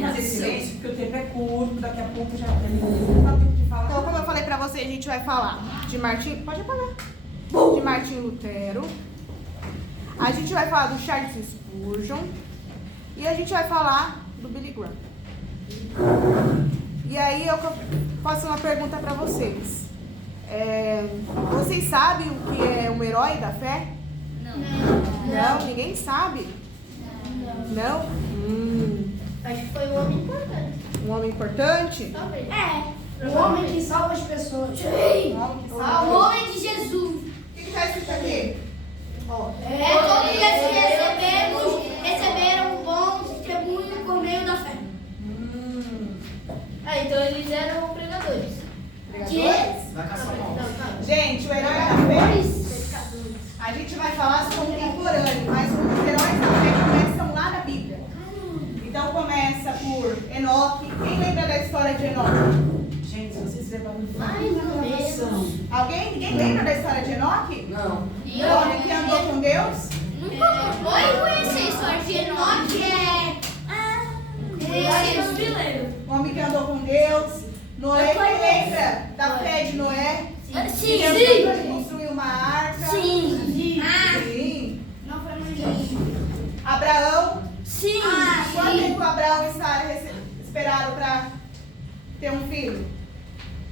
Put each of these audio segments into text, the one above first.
fazer silêncio, porque o tempo é curto, daqui a pouco já não dá tempo de falar. Então, como eu falei pra vocês, a gente vai falar de Martim... Pode apagar. De Martim Lutero. A gente vai falar do Charles Spurgeon. E a gente vai falar do Billy Graham. E aí eu faço uma pergunta pra vocês. Vocês sabem o que é um herói da fé? Não? Ninguém sabe? Não? Acho que foi um homem importante. Um homem importante? Talvez. Um homem que salva as pessoas. Um homem que O salva? homem de Jesus. O que está escrito aqui? Todos eles receberam um bom testemunho por meio da fé. Então eles eram pregadores. Pregadores? Vai caçar mal. Gente, o herói da fé, a gente vai falar sobre contemporâneo, mas os heróis da fé começam lá na Bíblia. Então começa por Enoque. Quem lembra da história de Enoque? Gente, se vocês levarem Mais ou menos. Alguém? Ninguém lembra da história de Enoque? Não. O homem que andou com Deus? Nunca conheci a história de Enoque. É brasileiro. O homem que andou com Deus. Noé, quem lembra da fé de Noé? Sim. Deus construiu uma arca. Sim. Sim. Não foi muito. Abraão. Sim. Quanto tempo Abraão esperaram para ter um filho?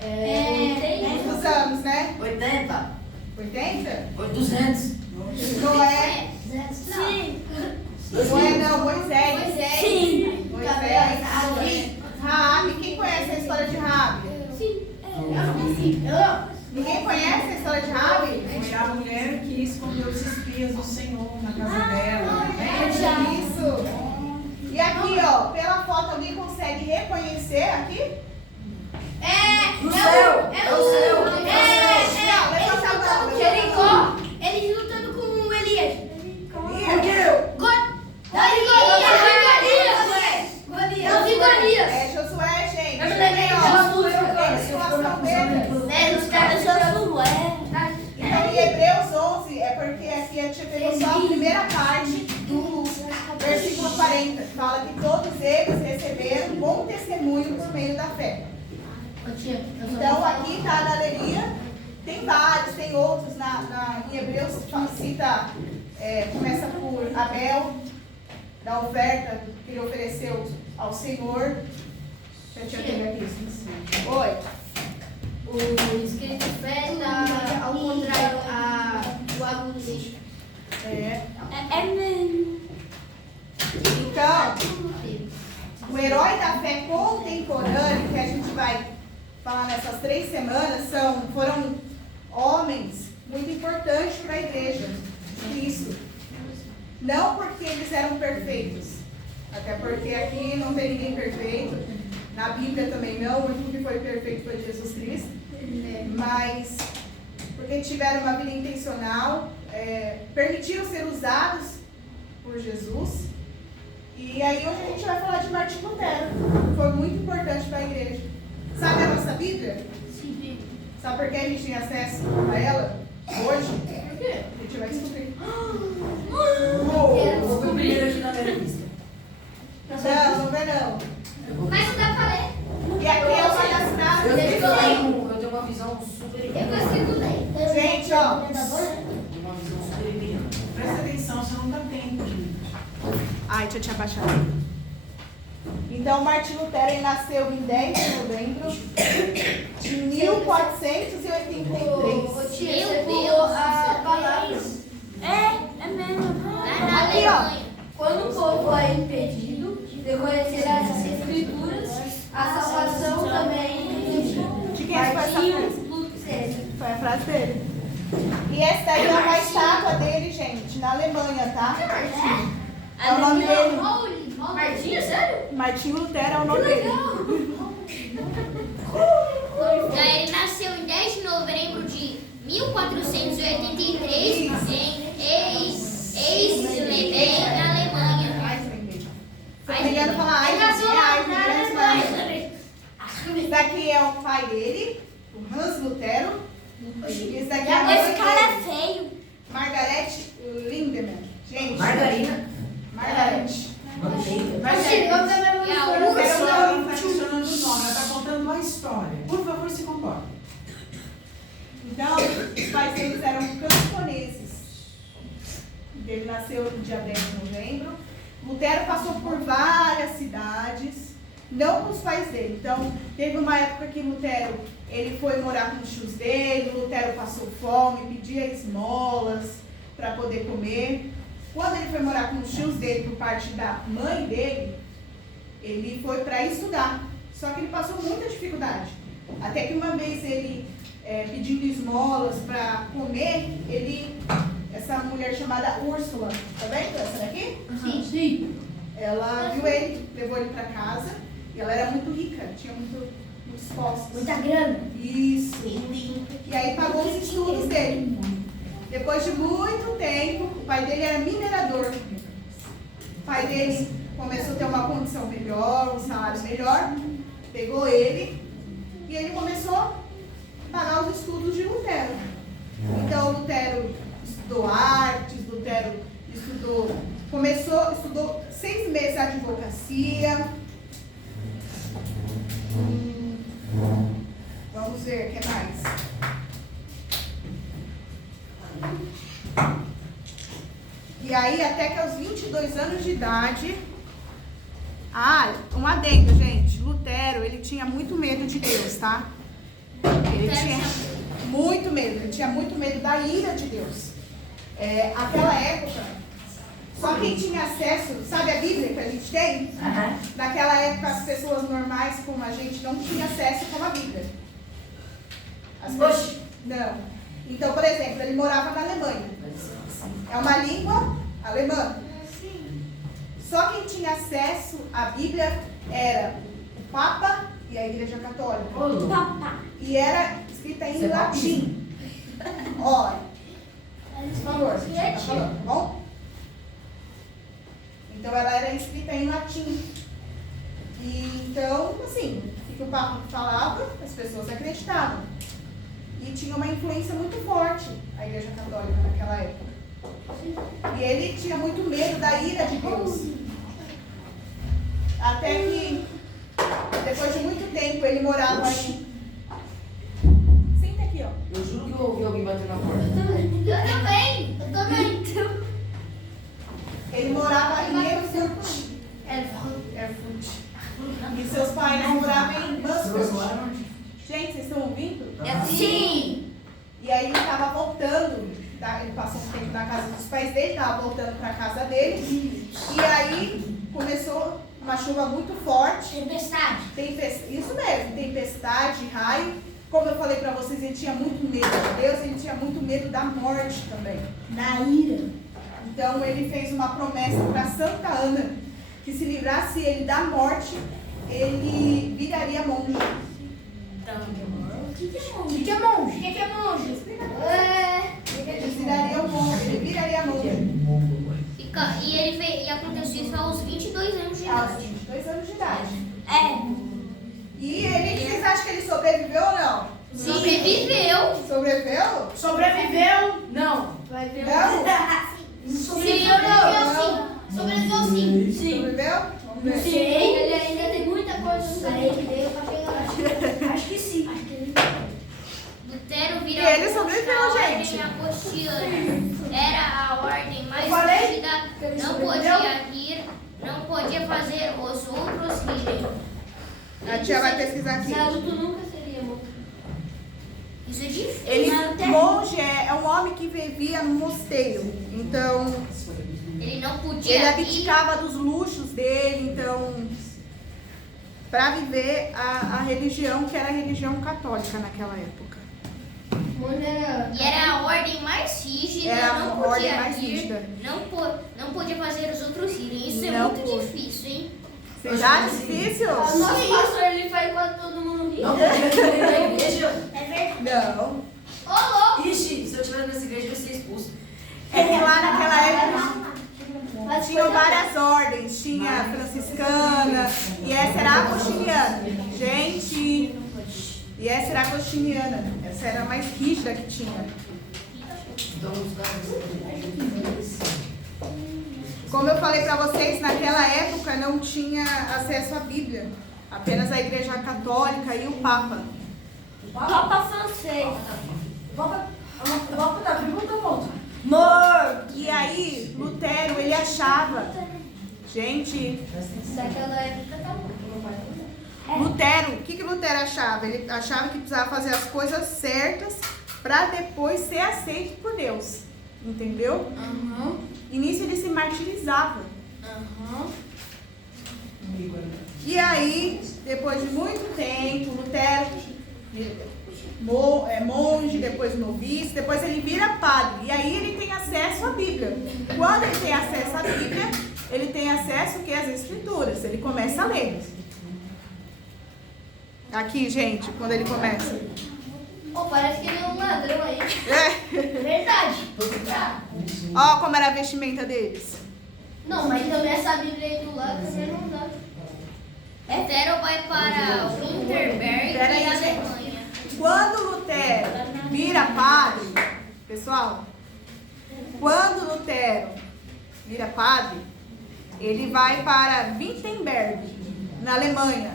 Muitos anos, né? 80. 80? 200. Noé. Sim. Noé não, Moisés. Sim. Moisés. Raabe. Quem conhece a história de Raabe? Ninguém conhece a história de Raabe? Foi a mulher que escondeu os espias do Senhor na casa dela. Isso. E aqui, ó, pela foto, alguém consegue reconhecer aqui? No céu. É o céu. Levanta a mão. Jericó. Eles lutando com o Elias. Golias. É Josué, gente. Eu me lembrei de Situação deles. Então, em Hebreus 11, é porque aqui a gente pegou só a primeira parte do versículo 40, que fala que todos eles receberam bom testemunho por meio da fé. Então, aqui está na galeria, tem vários, tem outros em Hebreus, cita, começa por Abel, da oferta que ele ofereceu ao Senhor. Deixa eu pegar aqui. Oi. O escrito fé está ao contrário do aluno deixa. Então, o herói da fé contemporâneo, que a gente vai falar nessas 3 semanas, foram homens muito importantes para a igreja de Cristo. Não porque eles eram perfeitos, até porque aqui não tem ninguém perfeito, na Bíblia também não, o único que foi perfeito foi Jesus Cristo, mas porque tiveram uma vida intencional, permitiram ser usados por Jesus. E aí hoje a gente vai falar de Martim Lutero, que foi muito importante para a igreja. Sabe a nossa Bíblia? Sim. Sabe por que a gente tem acesso a ela hoje? Por quê? A gente vai descobrir. Quero Vou primeiro aqui na minha revista. Não, não vê não. Mas não dá pra ler. E aqui é uma das frases. Eu tenho uma visão super Eu consigo ler. Gente, ó. Uma visão super empírica. Presta atenção, você não dá tempo, gente. Ai, deixa eu te abaixar. Então, Martim Lutero ele nasceu em 10 de novembro de 1483. Você pulou a palavra. É mesmo. Aqui, ó. Quando o povo é impedido de conhecer as escrituras, a salvação também De quem foi essa frase? Foi a frase dele. E essa daí é uma estátua dele, gente, na Alemanha, tá? É o nome dele. Martinho, sério? Martim Lutero é o nome dele. Ele nasceu em 10 de novembro de 1483 em Eisleben, na Alemanha. Se não me engano, fala Eisleben. Esse daqui é o pai dele, o Hans Lutero. Esse daqui é a mãe dele, feio. Margaret Lindemann. Gente, Margarina. Margaret. Manteiga. E a Ele nasceu no dia 10 de novembro. Lutero passou por várias cidades, não com os pais dele. Então, teve uma época que Lutero ele foi morar com os tios dele, Lutero passou fome, pedia esmolas para poder comer. Quando ele foi morar com os tios dele, por parte da mãe dele, ele foi para estudar. Só que ele passou muita dificuldade. Até que uma vez ele, pedindo esmolas para comer, essa mulher chamada Úrsula, tá vendo essa daqui? Sim. Ela viu ele, levou ele para casa, e ela era muito rica, tinha muitos postos. Muita grana. Isso. E aí pagou os estudos dele. Depois de muito tempo, o pai dele era minerador. O pai dele começou a ter uma condição melhor, um salário melhor, pegou ele e ele começou a pagar os estudos de Lutero. Então Lutero estudou artes, Lutero estudou 6 meses de advocacia. Vamos ver, o que mais? E aí, até que aos 22 anos de idade... um adendo, gente. Lutero, ele tinha muito medo de Deus, tá? Ele tinha muito medo. Ele tinha muito medo da ira de Deus. Aquela época, só quem tinha acesso... Sabe a Bíblia que a gente tem? Naquela época, as pessoas normais como a gente não tinham acesso com a Bíblia. Não. Então, por exemplo, ele morava na Alemanha. É uma língua alemã. Só quem tinha acesso à Bíblia era o Papa e a Igreja Católica. E era escrita em latim. Olha, por favor, você está falando, tá bom? Então, ela era escrita em latim. E, então, assim, o que o Papa falava, as pessoas acreditavam. E tinha uma influência muito forte a Igreja Católica naquela época. E ele tinha muito medo da ira de Deus. Até que, depois de muito tempo, ele morava em... Senta aqui, ó. Eu juro que eu ouvi alguém bater na porta. Eu também. Ele morava em Erfurt. E seus pais moravam em Mansfield. Gente, vocês estão ouvindo? Sim. E aí ele estava voltando, ele passou um tempo na casa dos pais dele, estava voltando para a casa dele. E aí começou uma chuva muito forte. Tempestade. Isso mesmo, tempestade, raio. Como eu falei para vocês, ele tinha muito medo de Deus, ele tinha muito medo da morte também. Da ira. Então ele fez uma promessa para Santa Ana, que se livrasse ele da morte, ele viraria monge. O que é monge? Ele viraria monge. E aconteceu isso aos 22 anos de Aos idade. 22 anos de idade. É. E vocês acham que ele sobreviveu ou não? Sobreviveu. Sobreviveu? Sobreviveu? Não. Vai ver Não? Sobreviveu sim. Sobreviveu? Vamos ver. Sim. Ele ainda tem muita coisa no sangue que veio pra chegar. Acho que sim. Lutero E virou ele sobreviveu, a ordem gente. agostiniana. Era a ordem mais Eu falei rígida. que ele Não sobreviveu. podia rir, não podia fazer os outros rirem. A tia vai pesquisar aqui. Naruto nunca seria monge. Isso é difícil. Monge é um homem que vivia no mosteiro. Então, Ele não podia ele rir. abdicava dos luxos dele. Então, para viver a religião que era a religião católica naquela época. Monge era... E era a ordem mais rígida, Era a não podia ordem mais rir, rígida. não podia fazer os outros rirem. Isso é Não muito pode. difícil, hein? Vocês acham difícil? O nosso pastor, ele faz quando todo mundo ri. Não podia ir na igreja. É verdade. Não. Ô, louco! Ixi, se eu estiver nessa igreja, eu vou ser expulso. É que lá naquela época tinham várias ordens. Tinha a franciscana e essa era a agostiniana. Gente, e essa era a agostiniana. Essa era a mais rígida que tinha. Então, os caras... Como eu falei para vocês, naquela época não tinha acesso à Bíblia. Apenas a Igreja Católica e o Papa. Papa francês. O Papa da Bíblia tá morto. Morto. E aí, Lutero, ele achava, gente, Daquela época tá bom. Lutero, o que Lutero achava? Ele achava que precisava fazer as coisas certas para depois ser aceito por Deus, entendeu? E nisso ele se martirizava. E aí, depois de muito tempo, Lutero monge, depois noviço, depois ele vira padre. E aí ele tem acesso à Bíblia. Quando ele tem acesso à Bíblia, ele tem acesso às Escrituras. Ele começa a ler. Aqui, gente, quando ele começa. Pô, parece que ele é um ladrão aí. Verdade. Ó como era a vestimenta deles. Não, mas também essa Bíblia aí do lado também não dá. Lutero vai para Wittenberg Pera aí, e gente. Alemanha. Quando Lutero vira padre, pessoal, quando Lutero vira padre, ele vai para Wittenberg, na Alemanha.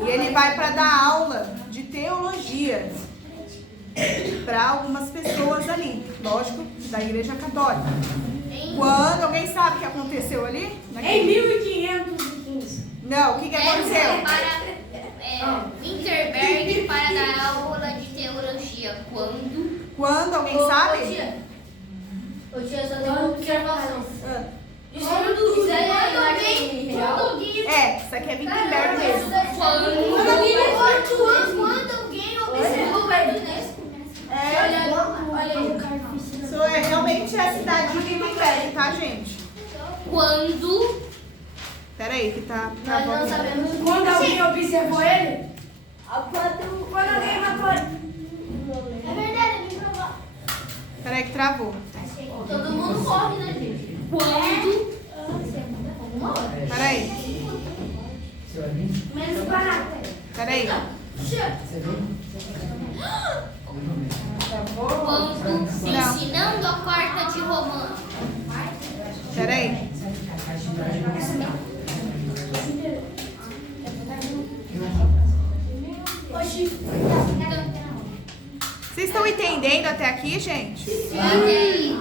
E ele vai para dar aula de teologia para algumas pessoas ali, lógico, da Igreja Católica. Quando, alguém sabe o que aconteceu ali? Em 1515. Não, o que aconteceu? Para Wittenberg para dar aula de teologia. Quando, alguém sabe? Ô tia, só tem uma observação. Ah, Isso aí é imagem real? isso aqui é Wittenberg mesmo. Quando alguém observou perto desse. Olha aí. Isso é realmente a cidade de Wittenberg, tá, gente? Quando Pera aí, que tá Nós não bom. sabemos. Quando alguém observou ele, Quando alguém matou ele. É verdade, me provou. Pera aí que travou. Todo mundo corre, né, gente? quando Alguma hora. Pera aí. Menos barato. Pera aí. quando ensinando a carta de Romanos. Pera aí. Vocês estão entendendo até aqui, gente? Até aí,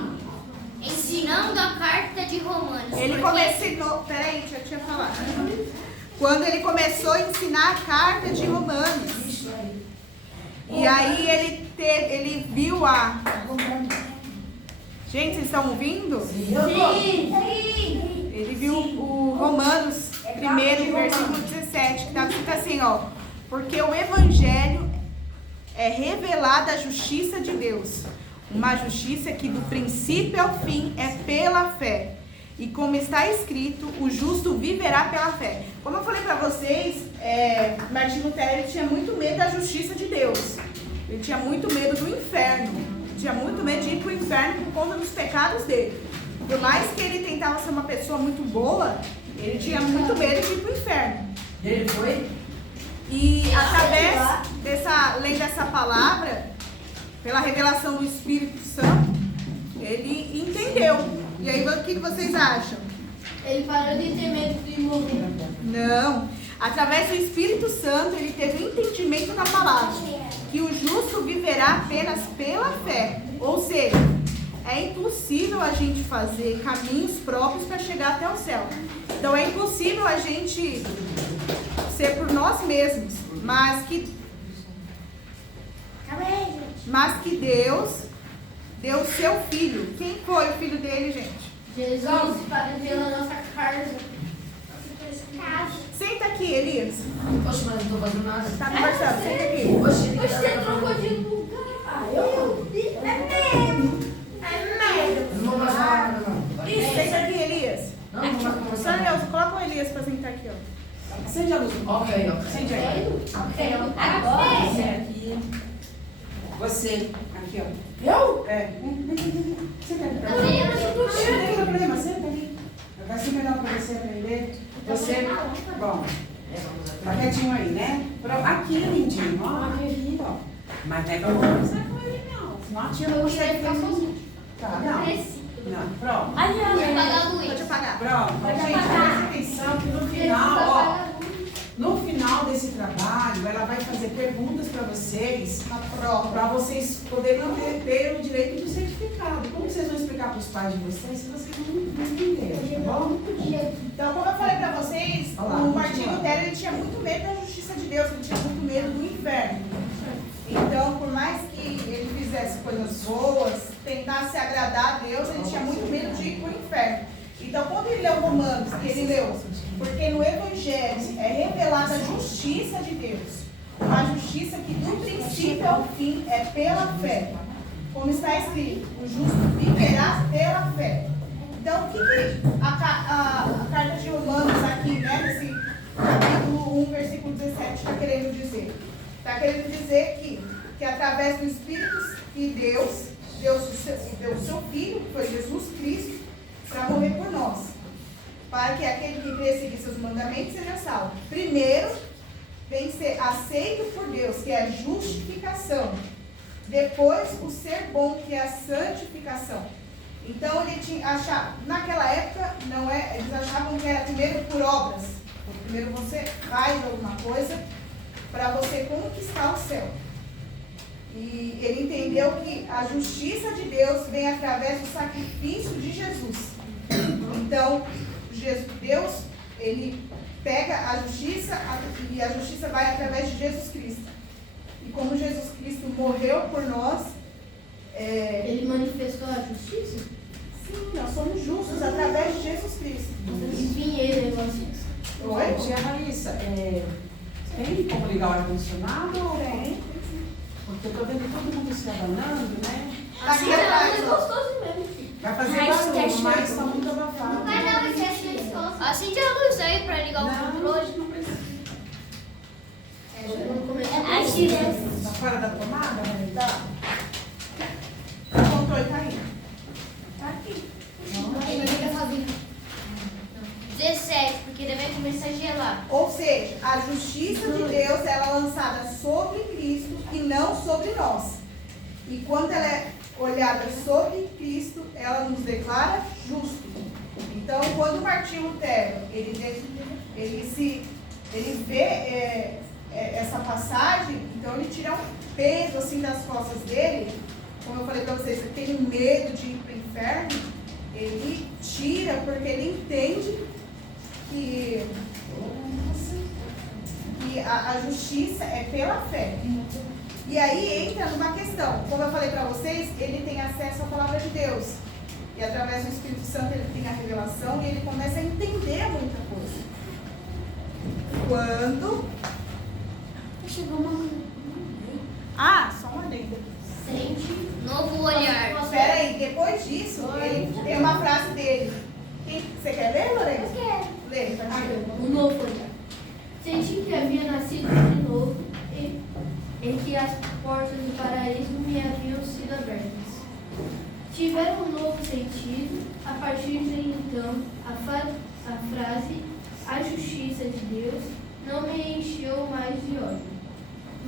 ensinando a carta de Romanos. Ele começou. Pera aí, deixa eu te falar. Quando ele começou a ensinar a carta de Romanos. E aí ele viu a. Gente, vocês estão ouvindo? Ele viu o Romanos 1, versículo 17, que está escrito assim, ó. Porque o Evangelho é revelada a justiça de Deus. Uma justiça que do princípio ao fim é pela fé. E como está escrito, o justo viverá pela fé. Como eu falei para vocês, Martim Lutero tinha muito medo da justiça de Deus. Ele tinha muito medo do inferno. Ele tinha muito medo de ir para o inferno por conta dos pecados dele. Por mais que ele tentava ser uma pessoa muito boa, ele tinha muito medo de ir para o inferno. Ele foi? E através lendo dessa palavra, pela revelação do Espírito Santo, ele entendeu. E aí, o que vocês acham? Ele parou de ter medo de morrer. Não. Através do Espírito Santo, ele teve o entendimento da palavra. Que o justo viverá apenas pela fé. Ou seja, é impossível a gente fazer caminhos próprios para chegar até o céu. Então, é impossível a gente ser por nós mesmos. Mas que Deus deu o seu filho. Quem foi o filho dele, gente? Jesus, pela nossa casa. Senta aqui, Elias. Poxa, mas não tô fazendo nada. Tá conversando, senta aqui. Oxe, Você trocou de lugar. É mesmo. não vou mais falar nada, não. Senta aqui, Elias. Não vou mais conversar. Sanelso, coloca o Elias pra sentar aqui, ó. acende a luz. Ok. Acende aí. Você aqui. Você aqui, ó. Eu? É. Senta aqui pra mim. Não tem problema, senta ali. Vai ser melhor pra você aprender. Você, bom, tá quietinho aí, né? Aqui, lindinho, ó. Mas não é pra conversar com ele, não. Senão a tia não consegue ficar sozinha. Tá, não, pronto. Apagar a luz. Pode apagar. Pronto, gente, presta atenção que no final, ó. No final desse trabalho, ela vai fazer perguntas para vocês, Uma prova. para vocês poderem ter o direito do certificado. Como vocês vão explicar para os pais de vocês se vocês não entenderem, tá bom? Então, como eu falei para vocês, Olá, o Martinho continua. Lutero ele tinha muito medo da justiça de Deus, ele tinha muito medo do inferno. Então, por mais que ele fizesse coisas boas, tentasse agradar a Deus, ele tinha muito medo de ir para o inferno. Então, quando ele leu Romanos, que ele leu, porque no Evangelho é revelada a justiça de Deus, a justiça que do princípio ao fim é pela fé. Como está escrito, o justo viverá pela fé. Então, o que a carta de Romanos aqui, né, nesse capítulo 1, versículo 17, está querendo dizer? Está querendo dizer que através do Espírito que Deus deu o seu Filho, que foi Jesus Cristo, para morrer por nós, para que aquele que crê e seguir seus mandamentos seja salvo. Primeiro, vem ser aceito por Deus, que é a justificação. Depois, o ser bom, que é a santificação. Então, ele tinha achado, naquela época, eles achavam que era primeiro por obras. Primeiro você faz alguma coisa para você conquistar o céu. E ele entendeu que a justiça de Deus vem através do sacrifício de Jesus. Então, Deus, ele pega a justiça e a justiça vai através de Jesus Cristo. E como Jesus Cristo morreu por nós, Ele manifestou a justiça? sim, nós somos justos através de Jesus Cristo. Enfim, ele é vocês. Oi? Tia Raíssa, tem como ligar o ar-condicionado? Tem. Porque eu estou vendo todo mundo se abanando, né? Aqui atrás, ó. Gostoso mesmo, filho. Vai fazer barulho, mas está muito abafado. Mas não, isso é silencioso. Acende a luz aí pra ligar o controle. Não precisa. Está fora da tomada? Né? Tá. O controle tá aí. Tá aqui. Ele fica sozinho. 17, porque daí vai começar a gelar. Ou seja, a justiça de Deus ela é lançada sobre Cristo e não sobre nós. E quando ela é olhada sobre Cristo, ela nos declara justo. Então, quando Martinho Lutero ele vê essa passagem, então ele tira um peso assim das costas dele. Como eu falei para vocês, ele tem medo de ir para o inferno, ele tira porque ele entende que a justiça é pela fé. E aí entra numa questão, como eu falei para vocês, ele tem acesso à palavra de Deus. E através do Espírito Santo ele tem a revelação e ele começa a entender muita coisa. Quando... Chegou uma... só uma lenda. Sente novo olhar. Espera aí, depois disso, ele tem uma frase dele. Você quer ler, Lorena? Eu quero. Lê, pra mim. Um novo olhar. Senti que havia nascido de novo e que as portas do paraíso me haviam sido abertas. Tiveram um novo sentido. A partir de então, a frase "a justiça de Deus" não me encheu mais de ódio,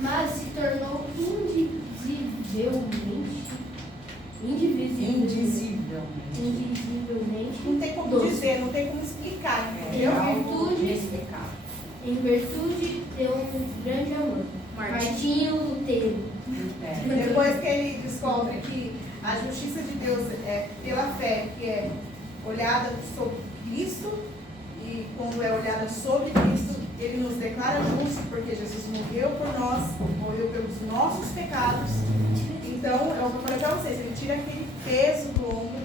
mas se tornou indivisivelmente Não tem como dizer, não tem como explicar, entendeu? em virtude de um grande amor. Martinho Lutero. Depois que ele descobre que a justiça de Deus é pela fé, que é olhada sobre Cristo, e quando é olhada sobre Cristo, ele nos declara justos, porque Jesus morreu por nós, morreu pelos nossos pecados. Então, é o que eu falei para vocês, ele tira aquele peso do ombro